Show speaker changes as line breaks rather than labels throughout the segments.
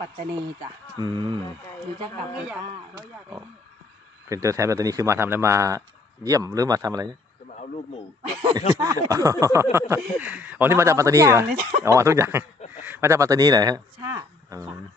ปัตตานีจ้ะ
อืม
หรือจะกลับไปใต้
เป็นตัวแทนปัตตานีคือมาทำอะไรมาเยี่ยมหรือมาทำอะไรเนี่ย
จะมาเอารูปหมู
อ๋อนี่มาจากปัตตานีเหรอ
มทุกย่งลยจ้ะ
อ๋อทุกอย่าง มาจากปัตตานีเหรอฮะ
ใช่
อ๋อ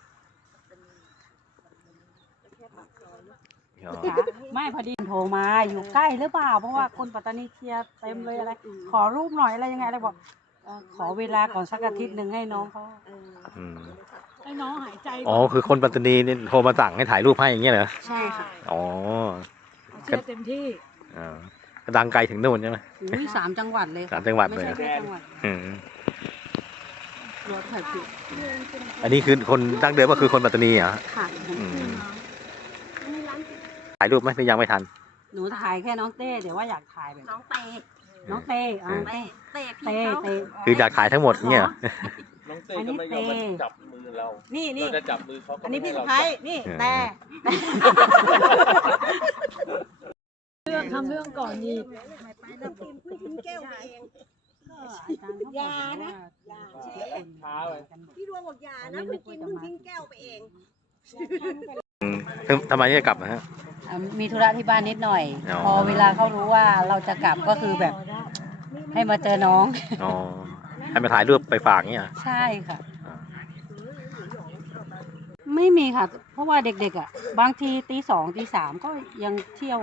ค่ะไม่พอดีโทรมาอยู่ใกล้หรือเปล่าเพราะว่าคนปัตตานีเชียร์เต็มเลยอะไร ขอรูปหน่อยอะไรยังไงอะไรบอกขอเวลาก่อนสักอาทิตย์หนึ่งให้น้องเขา
อืม
ให้น้องหายใจ
อ๋อคือคนปัตตานีนี่โทรมาสั่งให้ถ่ายรูปให้อย่างเงี้ยเหรอ
ใช่ค่ะ
อ๋อ
เชื่อเต็มที่
อ่าก็ดังไกลถึงนู่นใช่ไหม
อุ้ย3 จังหวัดเลย
สามจังหวัด
ไม่
เลย
ใช่แค่จังหวัด
อืม
รถไฟผิด
อันนี้คือคนดั้งเดิมก็คือคนปัตตานีเหรอ
ค่ะ
อืมถ่ายรูปไหมหรือยังไม่ทัน
หนูถ่ายแค่น้องเต้เดี๋ยวว่าอยากถ่ายแบบ
น้องเตะ
น้องเต้เต้
เตะพี่
เต้
เขา
เต้
คืออยากถ่ายทั้งหมดเนี่ยเหรอ
น้องเต้ก็ไม่ยอมมาจับมือเรา
นี่
เราจะจับมือเขา
อันนี้พี่สะพ้ายนี่แต่เรื่องทำเรื่องก่อนนี่
อย่านะ
ช้าไป
พี่ดวงบอกอย่านะเพิ่งกินเพิ่งทิ้งแก้วไปเอง
ทำไมนี่จะกลับนะฮะ
มีธุระที่บ้านนิดหน่อย
อ๋อ
พอเวลาเขารู้ว่าเราจะกลับก็คือแบบ ให้มาเจอน้อง
อ๋อ ให้มาถ่ายรูปไปฝากเนี่ยเหรอ
ใช่ค่ะ ไม่มีค่ะ เพราะว่าเด็กๆอ่ะ บางทีตี 2 ตี 3ก็ยังเที่ยว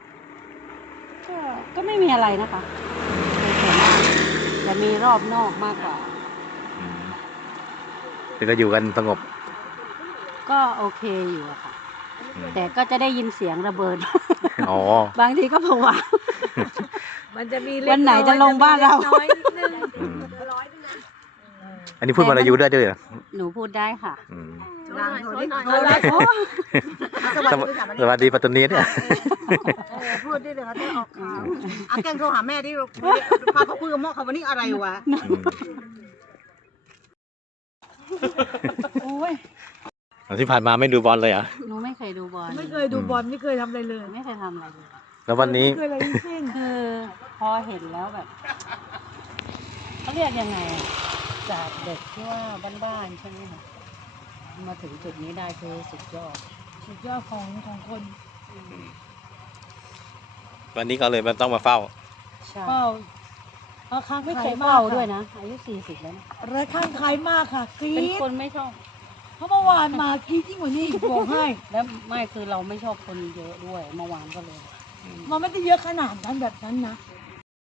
ก็ไม่มีอะไรนะคะส่วนมากจะมีรอบนอกมากกว่า
อืมคือก็อยู่กันสงบ
ก็โอเคอยู่อะค่ะ
อืม
แต่ก็จะได้ยินเสียงระเบิด
อ๋อ
บางทีก็ผวา
มันจะมี
วันไหนจะลงบ้านเรา
น้อยนิดนึง
อืมอันนี้พูดมาลายูได้ด้วยเหรอ
หนูพูดได้ค่ะ
อืม
ลางโทรดิ
เอาละโอ้
สวัสดีปัตตานีเนี่ย
พูดได้เลยว่าจะออกข่าวอาแกงโทรหาแม่ดิพาเขาคุยกับพ่อเขาวันนี้อะไรวะ
โอ้ย
ที่ผ่านมาไม่ดูบอลเลยเหรอ
หนูไม่เคยดูบอล
ไม่เคยดูบอลไม่เคยทำอะไรเลย
ไม่เคยทำอะไรเลย
แล้ววันนี้
ไม่เคยอะไรทั้งสิ้น
คือพอเห็นแล้วแบบเขาเรียกยังไงอะจากเด็กที่ว่าบ้านๆใช่ไหมคะมาถึงจุดนี้ได้คือสุดยอด
สุดยอดของคน
วันนี้ก็เลยมันต้องมาเฝ้า
ใช่
เฝ้าเอาค้าง
ไม่
ไม่
เค
เค
ย
ย
เฝ้า
เฝ้า
ด้
ด้
ว
วย ย
นะ อายุ 40 แล้วนะ
อะไรข้างใครมากค่ะกรี๊
เป็น
ด
คนไม่ชอบ
เพราะเมื่อวานมากรี๊ดยิ่งกว่านี้อีกบอกให้
แล้วไม่คือเราไม่ชอบคนเยอะด้วยเมื่อวานก็เลย
มันไม่ได้เยอะขนาดนั้นแบบนั้นนะ
อ